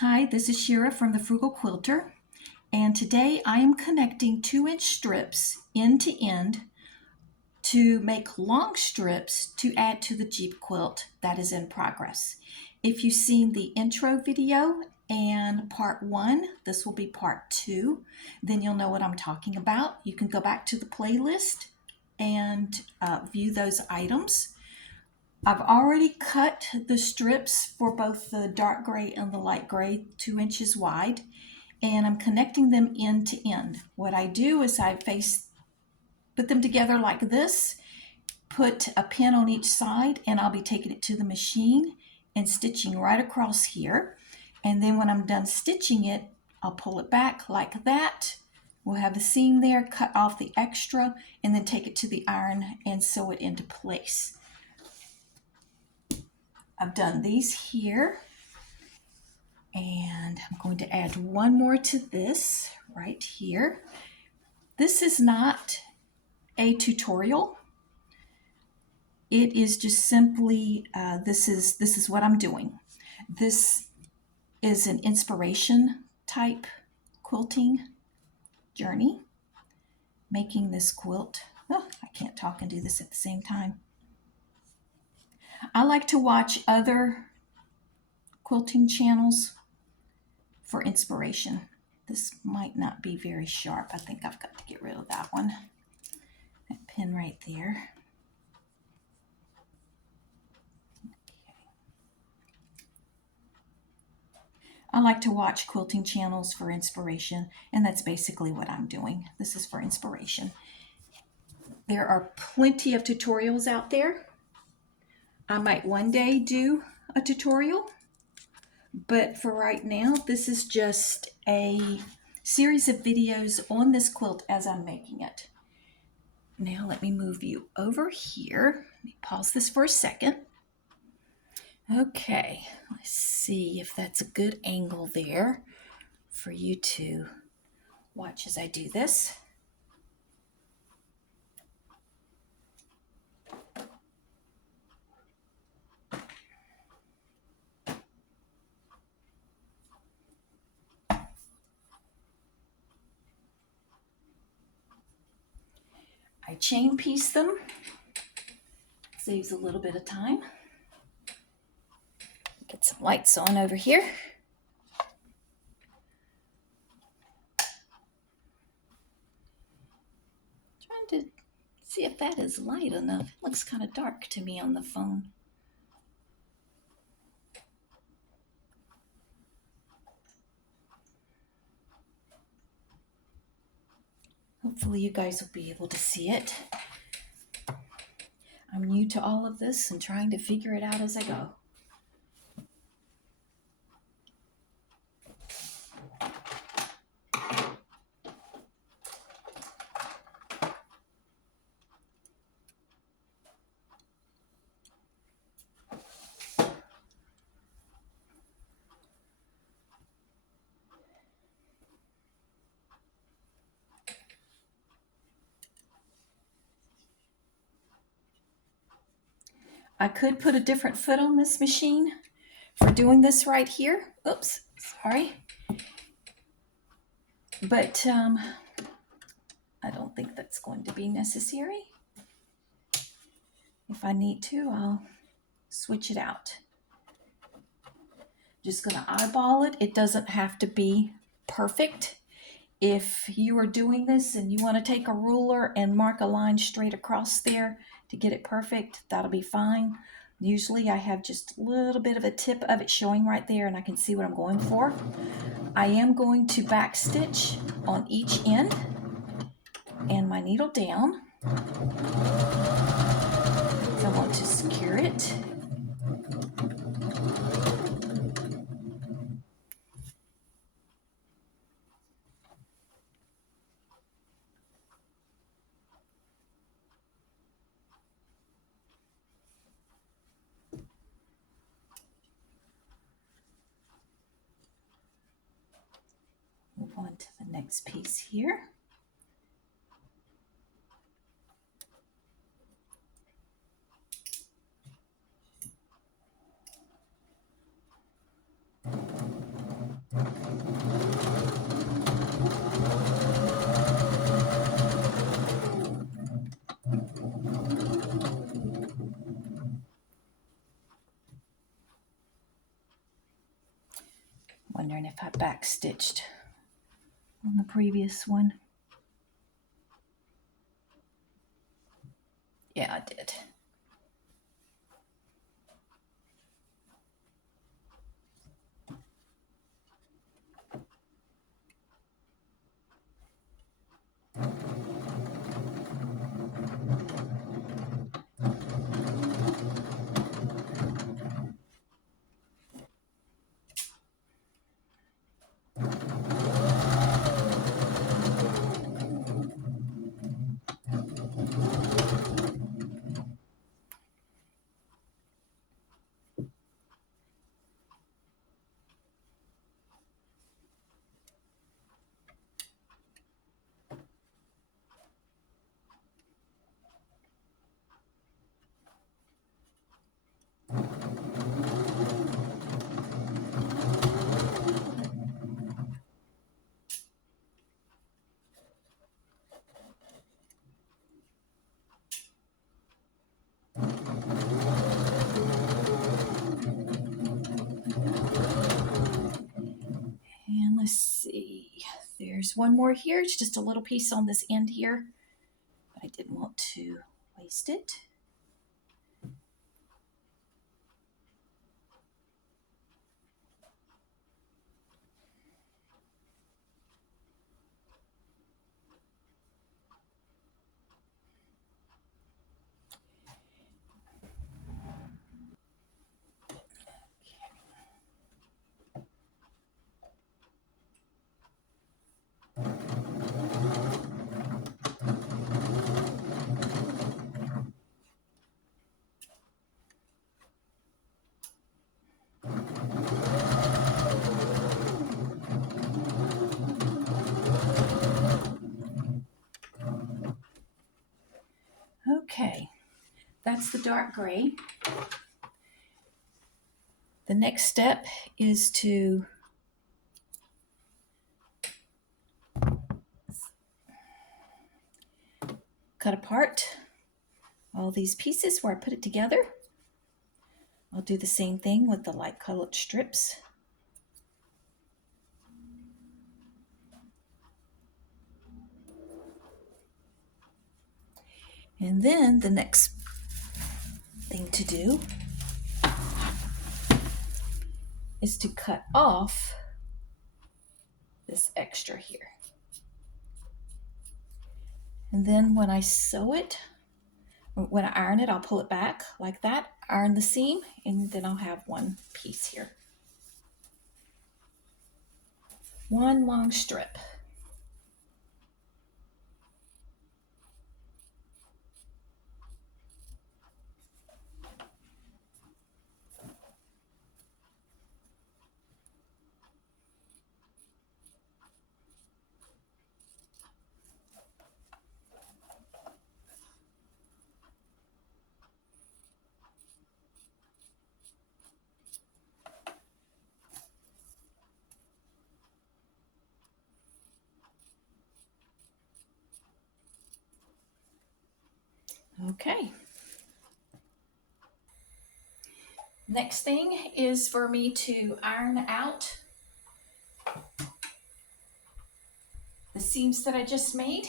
Hi, this is Shira from the Frugal Quilter, and today I am connecting 2-inch strips end to end to make long strips to add to the Jeep quilt that is in progress. If you've seen the intro video and part 1, this will be part 2, then you'll know what I'm talking about. You can go back to the playlist and view those items. I've already cut the strips for both the dark gray and the light gray 2 inches wide, and I'm connecting them end to end. What I do is put them together like this, put a pin on each side, and I'll be taking it to the machine and stitching right across here. And then when I'm done stitching it, I'll pull it back like that. We'll have the seam there, cut off the extra, and then take it to the iron and sew it into place. I've done these here, and I'm going to add one more to this right here. This is not a tutorial. It is just simply, this is what I'm doing. This is an inspiration type quilting journey, making this quilt. Oh, I can't talk and do this at the same time. I like to watch other quilting channels for inspiration. This might not be very sharp. I think I've got to get rid of that one. That pin right there. Okay. I like to watch quilting channels for inspiration, and that's basically what I'm doing. This is for inspiration. There are plenty of tutorials out there. I might one day do a tutorial, but for right now, this is just a series of videos on this quilt as I'm making it. Now let me move you over here. Let me pause this for a second. Okay, let's see if that's a good angle there for you to watch as I do this. I chain piece them, saves a little bit of time. Get some lights on over here. Trying to see if that is light enough. It looks kind of dark to me on the phone. Hopefully you guys will be able to see it. I'm new to all of this and trying to figure it out as I go. I could put a different foot on this machine for doing this right here. Oops, sorry. But I don't think that's going to be necessary. If I need to, I'll switch it out. Just going to eyeball it. It doesn't have to be perfect. If you are doing this and you want to take a ruler and mark a line straight across there to get it perfect, that'll be fine. Usually I have just a little bit of a tip of it showing right there and I can see what I'm going for. I am going to back stitch on each end and my needle down. So I want to secure it. Move on to the next piece here. wondering if I backstitched on the previous one. Yeah, I did. And let's see, there's one more here. It's just a little piece on this end here, but I didn't want to waste it. Okay, that's the dark gray. The next step is to cut apart all these pieces where I put it together. I'll do the same thing with the light colored strips. And then the next thing to do is to cut off this extra here. And then when I sew it, when I iron it, I'll pull it back like that, iron the seam, and then I'll have one piece here. One long strip. Okay. Next thing is for me to iron out the seams that I just made.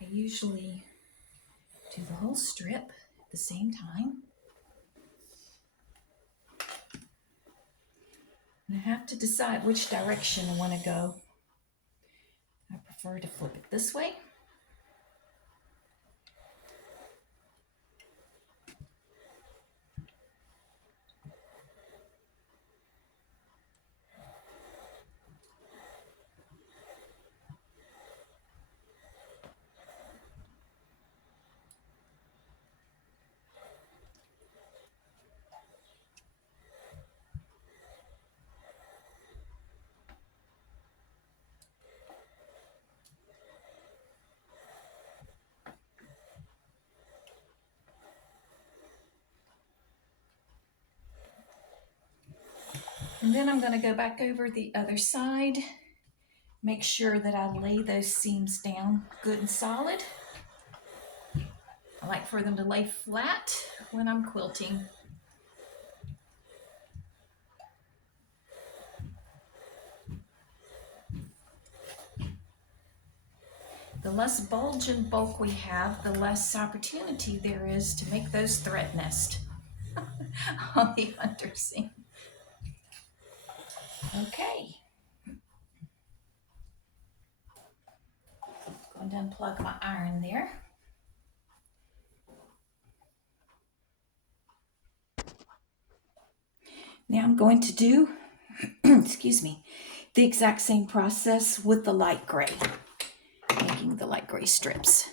I usually do the whole strip at the same time. And I have to decide which direction I want to go. I prefer to flip it this way. And then I'm going to go back over the other side, make sure that I lay those seams down good and solid. I like for them to lay flat when I'm quilting. The less bulge and bulk we have, the less opportunity there is to make those thread nest on the underseam. Okay. Going to unplug my iron there. Now I'm going to do, excuse me, the exact same process with the light gray, making the light gray strips.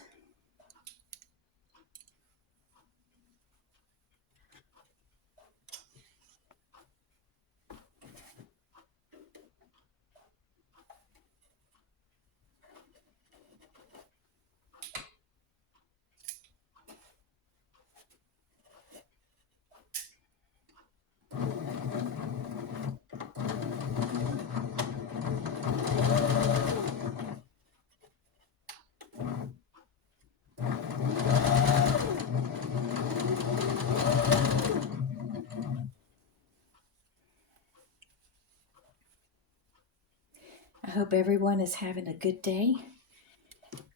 I hope everyone is having a good day.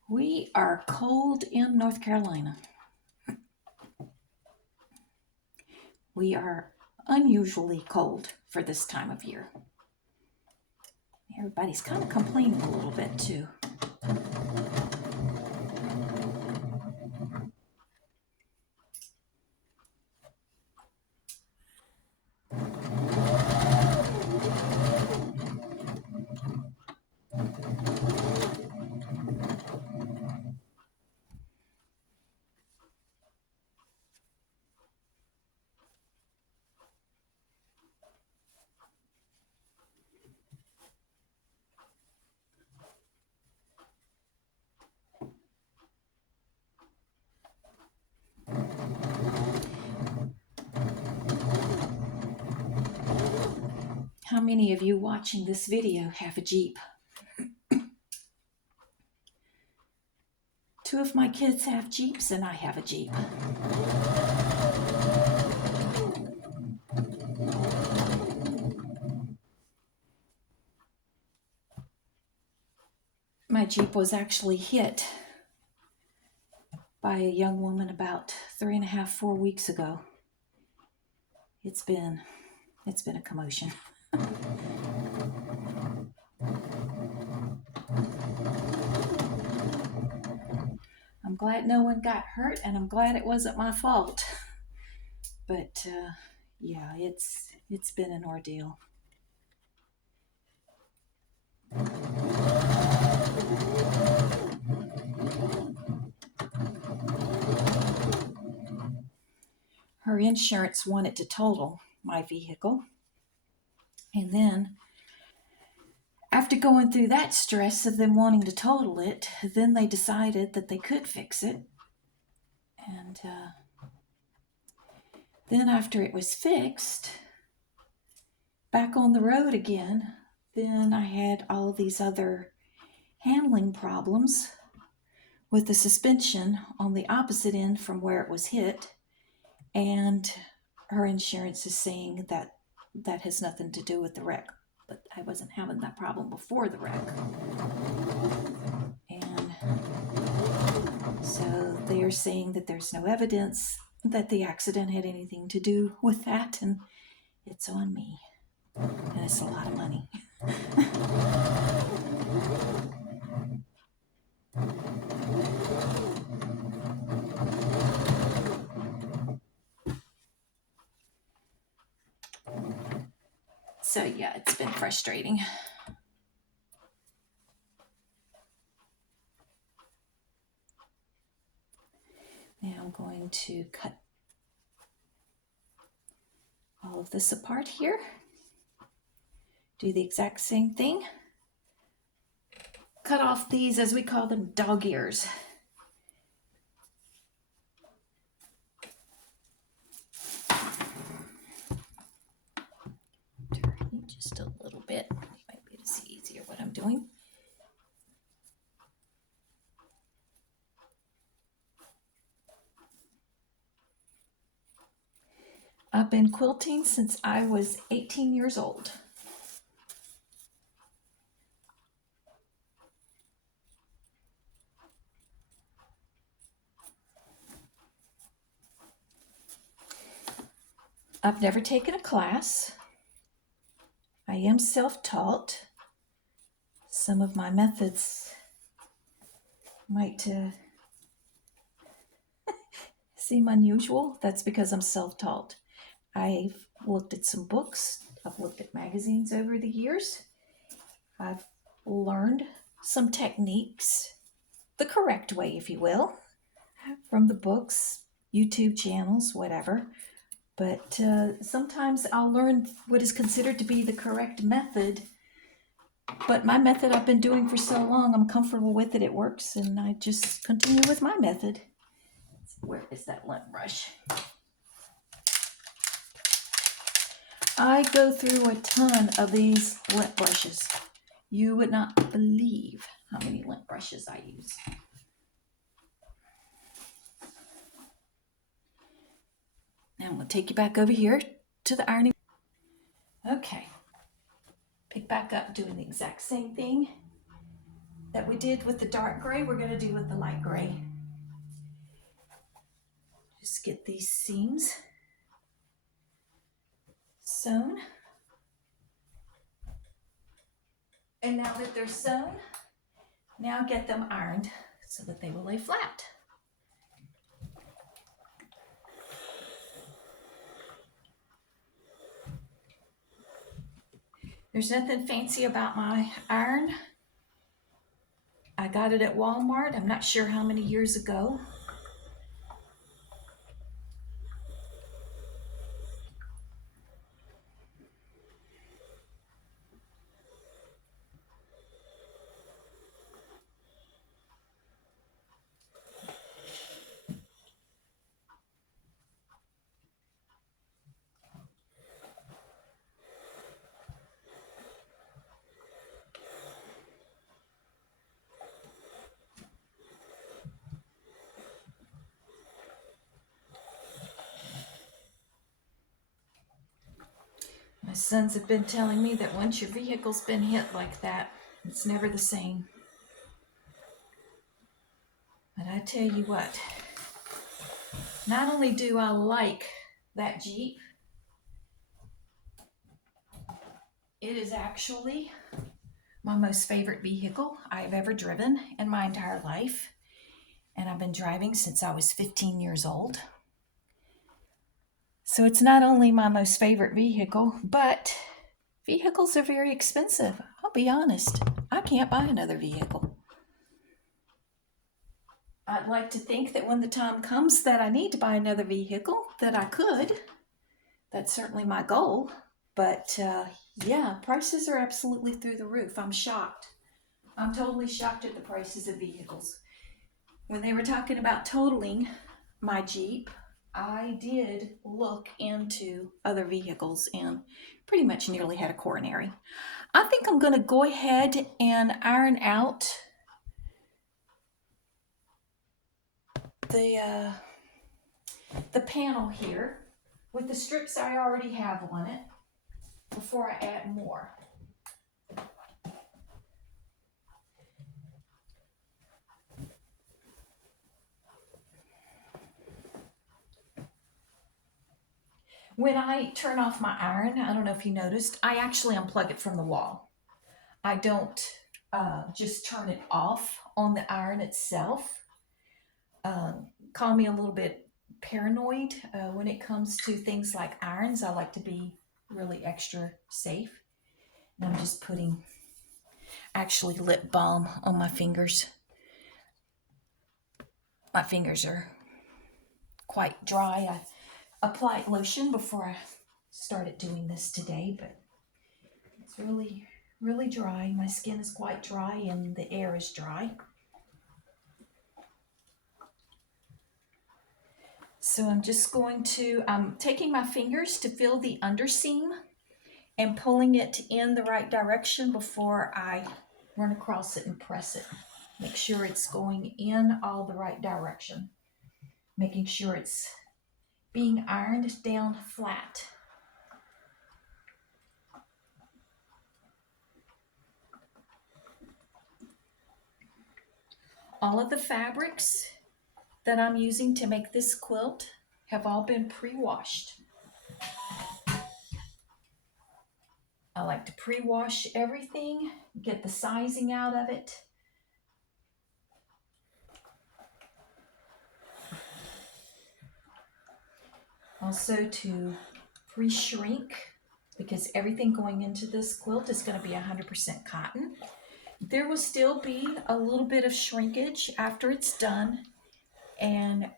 We are cold in North Carolina. We are unusually cold for this time of year. Everybody's kind of complaining a little bit too. How many of you watching this video have a Jeep? 2 of my kids have Jeeps and I have a Jeep. My Jeep was actually hit by a young woman about 3.5, 4 weeks ago. It's been a commotion. I'm glad no one got hurt, and I'm glad it wasn't my fault. But yeah, it's been an ordeal. Her insurance wanted to total my vehicle, and then after going through that stress of them wanting to total it, then they decided that they could fix it. And then after it was fixed, back on the road again, then I had all of these other handling problems with the suspension on the opposite end from where it was hit. And her insurance is saying that that has nothing to do with the wreck. But I wasn't having that problem before the wreck. And so they are saying that there's no evidence that the accident had anything to do with that, and it's on me. And it's a lot of money. So yeah, it's been frustrating. Now I'm going to cut all of this apart here. Do the exact same thing. Cut off these, as we call them, dog ears. Turn it just a little bit. You might be able to see easier what I'm doing. I've been quilting since I was 18 years old. I've never taken a class. I am self-taught. Some of my methods might seem unusual. That's because I'm self-taught. I've looked at some books. I've looked at magazines over the years. I've learned some techniques, the correct way, if you will, from the books, YouTube channels, whatever. But sometimes I'll learn what is considered to be the correct method. But my method I've been doing for so long, I'm comfortable with it, it works, and I just continue with my method. Where is that lint brush? I go through a ton of these lint brushes. You would not believe how many lint brushes I use. Now I'm going to take you back over here to the ironing. Okay. Pick back up doing the exact same thing that we did with the dark gray, we're going to do with the light gray. Just get these seams sewn. And now that they're sewn, now get them ironed so that they will lay flat. There's nothing fancy about my iron. I got it at Walmart. I'm not sure how many years ago. My sons have been telling me that once your vehicle's been hit like that, it's never the same. But I tell you what, not only do I like that Jeep, it is actually my most favorite vehicle I've ever driven in my entire life. And I've been driving since I was 15 years old. So it's not only my most favorite vehicle, but vehicles are very expensive. I'll be honest, I can't buy another vehicle. I'd like to think that when the time comes that I need to buy another vehicle, that I could. That's certainly my goal. But yeah, prices are absolutely through the roof. I'm shocked. I'm totally shocked at the prices of vehicles. When they were talking about totaling my Jeep, I did look into other vehicles and pretty much nearly had a coronary. I think I'm going to go ahead and iron out the panel here with the strips I already have on it before I add more. When I turn off my iron, I don't know if you noticed, I actually unplug it from the wall. I don't just turn it off on the iron itself. Call me a little bit paranoid when it comes to things like irons. I like to be really extra safe. And I'm just putting actually lip balm on my fingers. My fingers are quite dry. I applied lotion before I started doing this today, but it's really dry. My skin is quite dry and the air is dry. So I'm just going to, I'm taking my fingers to feel the underseam and pulling it in the right direction before I run across it and press it. Make sure it's going in all the right direction. Making sure it's being ironed down flat. All of the fabrics that I'm using to make this quilt have all been pre-washed. I like to pre-wash everything, get the sizing out of it. Also to pre-shrink, because everything going into this quilt is going to be 100% cotton. There will still be a little bit of shrinkage after it's done and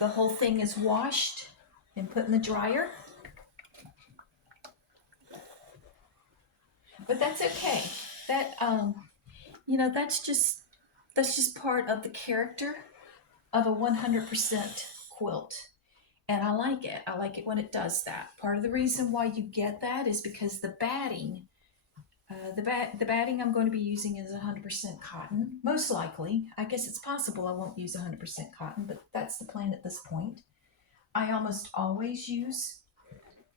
the whole thing is washed and put in the dryer. But that's okay. That that's just part of the character of a 100% quilt. And I like it. I like it when it does that. Part of the reason why you get that is because the batting, the batting I'm going to be using is 100% cotton. Most likely. I guess it's possible I won't use 100% cotton, but that's the plan at this point. I almost always use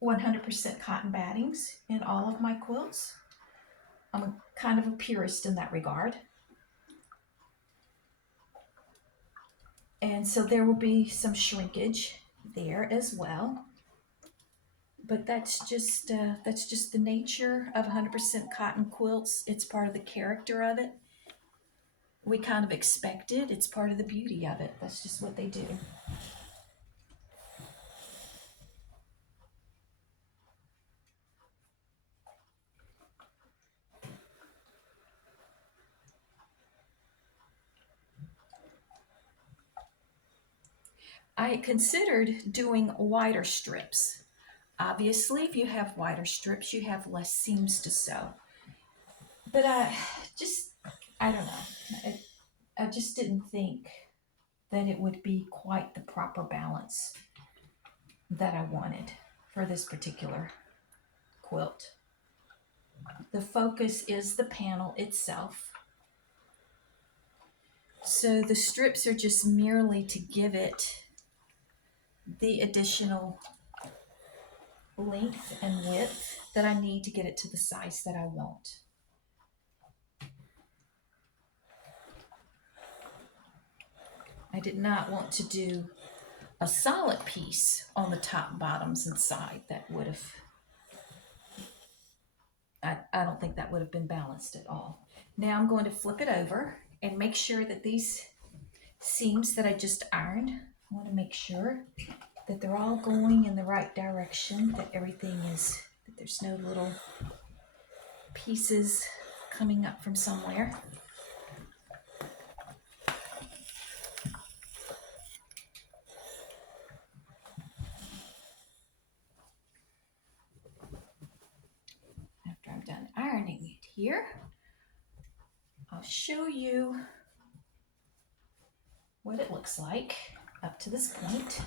100% cotton battings in all of my quilts. I'm a kind of a purist in that regard. And so there will be some shrinkage there as well. But that's just the nature of 100% cotton quilts. It's part of the character of it. We kind of expect it. It's part of the beauty of it. That's just what they do. I considered doing wider strips. Obviously, if you have wider strips, you have less seams to sew. But I don't know. I just didn't think that it would be quite the proper balance that I wanted for this particular quilt. The focus is the panel itself. So the strips are just merely to give it the additional length and width that I need to get it to the size that I want. I did not want to do a solid piece on the top, bottoms, and side. That would have, I don't think that would have been balanced at all. Now I'm going to flip it over and make sure that these seams that I just ironed, I want to make sure that they're all going in the right direction, that everything is, that there's no little pieces coming up from somewhere. After I'm done ironing it here, I'll show you what it looks like up to this point.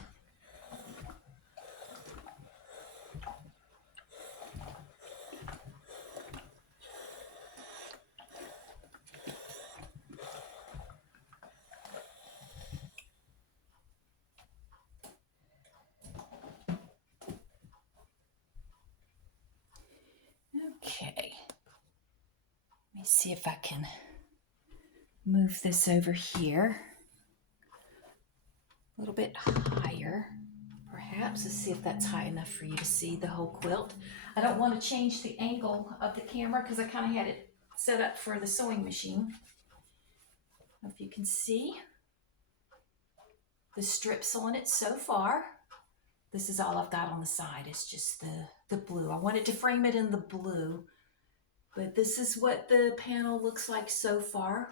Okay, let me see if I can move this over here a little bit higher, perhaps. Let's see if that's high enough for you to see the whole quilt. I don't want to change the angle of the camera because I kind of had it set up for the sewing machine. If you can see the strips on it so far. This is all I've got on the side. It's just the blue. I wanted to frame it in the blue, but this is what the panel looks like so far.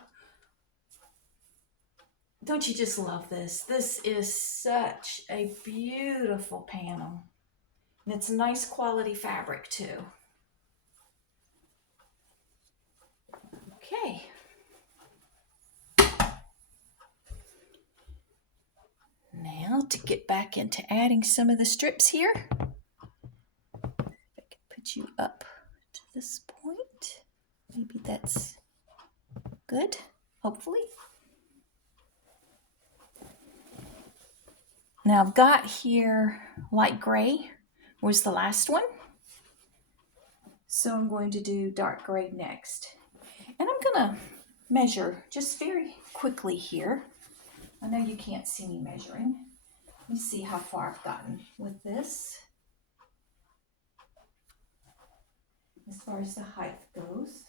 Don't you just love this? This is such a beautiful panel. And it's nice quality fabric too. Okay. Now to get back into adding some of the strips here. If I can put you up to this point. Maybe that's good, hopefully. Now I've got here light gray was the last one. So I'm going to do dark gray next. And I'm gonna measure just very quickly here. I know you can't see me measuring. Let me see how far I've gotten with this. As far as the height goes.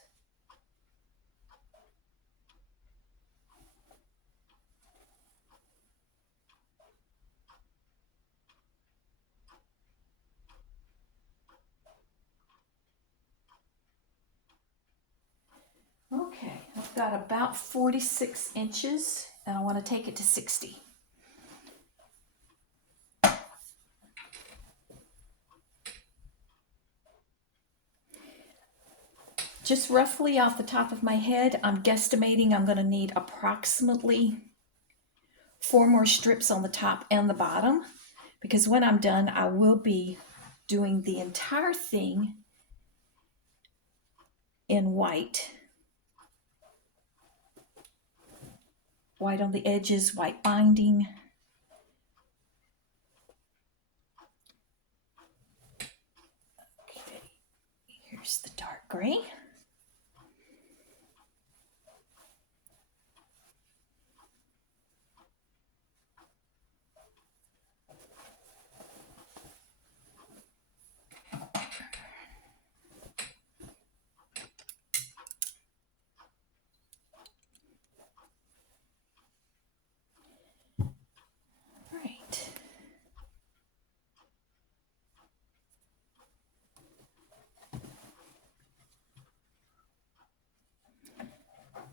Okay, I've got about 46 inches and I want to take it to 60. Just roughly off the top of my head, I'm guesstimating I'm going to need approximately 4 more strips on the top and the bottom, because when I'm done, I will be doing the entire thing in white. White on the edges, white binding. Okay, here's the dark gray. Right.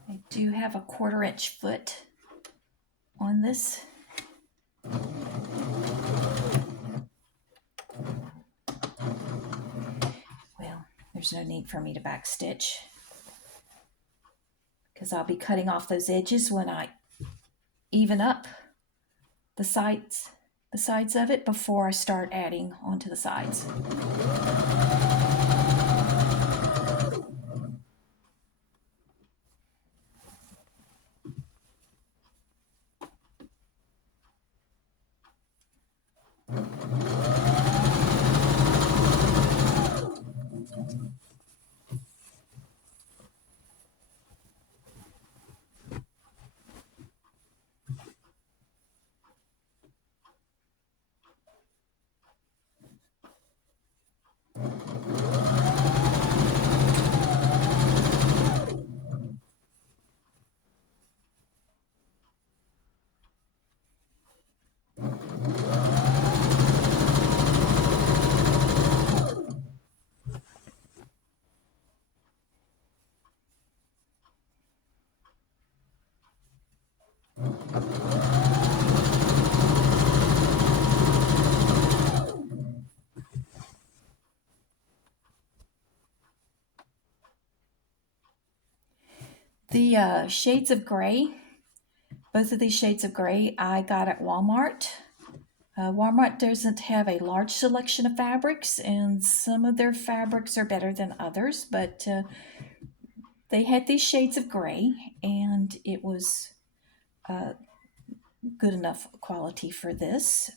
I do have a 1/4 inch foot on this. Well, there's no need for me to back stitch because I'll be cutting off those edges when I even up the sides of it before I start adding onto the sides. The shades of gray, both of these shades of gray I got at Walmart. Walmart doesn't have a large selection of fabrics, and some of their fabrics are better than others, but they had these shades of gray, and it was good enough quality for this.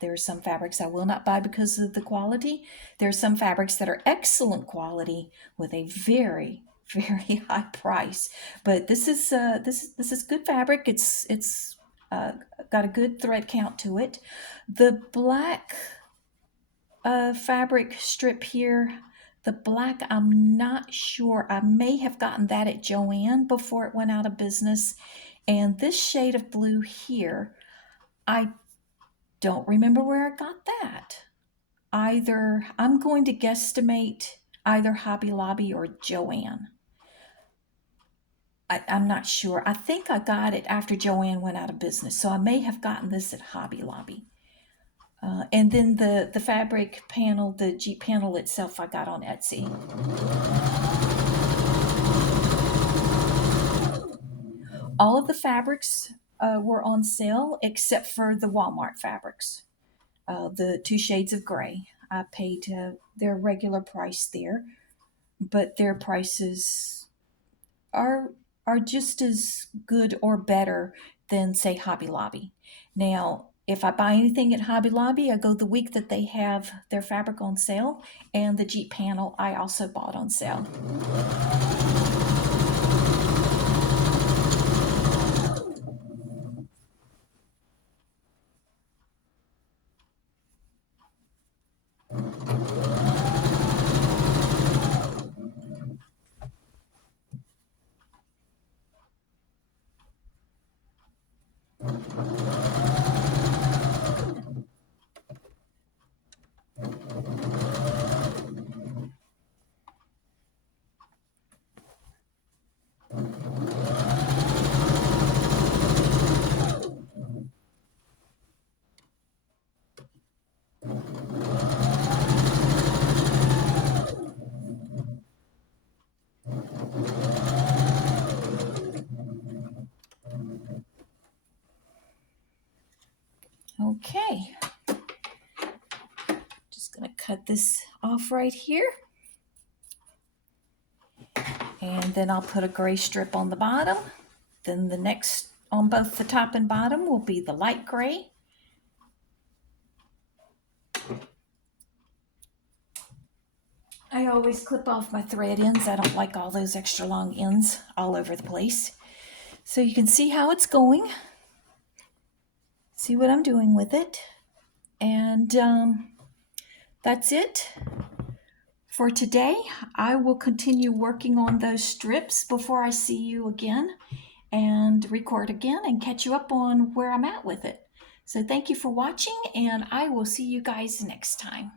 There are some fabrics I will not buy because of the quality. There are some fabrics that are excellent quality with a very, very high price. But this is good fabric. It's got a good thread count to it. The black fabric strip here, the black, I'm not sure. I may have gotten that at Joann before it went out of business. And this shade of blue here, I don't remember where I got that. Either, I'm going to guesstimate either Hobby Lobby or Joann. I'm not sure. I think I got it after Joann went out of business, so I may have gotten this at Hobby Lobby. And then the fabric panel, the Jeep panel itself, I got on Etsy. All of the fabrics were on sale except for the Walmart fabrics. The 2 shades of gray. I paid their regular price there, but their prices are just as good or better than, say, Hobby Lobby. Now, If I buy anything at Hobby Lobby, I go the week that they have their fabric on sale, and the Jeep panel I also bought on sale. Okay, just going to cut this off right here. And then I'll put a gray strip on the bottom. Then the next on both the top and bottom will be the light gray. I always clip off my thread ends. I don't like all those extra long ends all over the place. So you can see how it's going. See what I'm doing with it. And that's it for today. I will continue working on those strips before I see you again and record again and catch you up on where I'm at with it. So thank you for watching, and I will see you guys next time.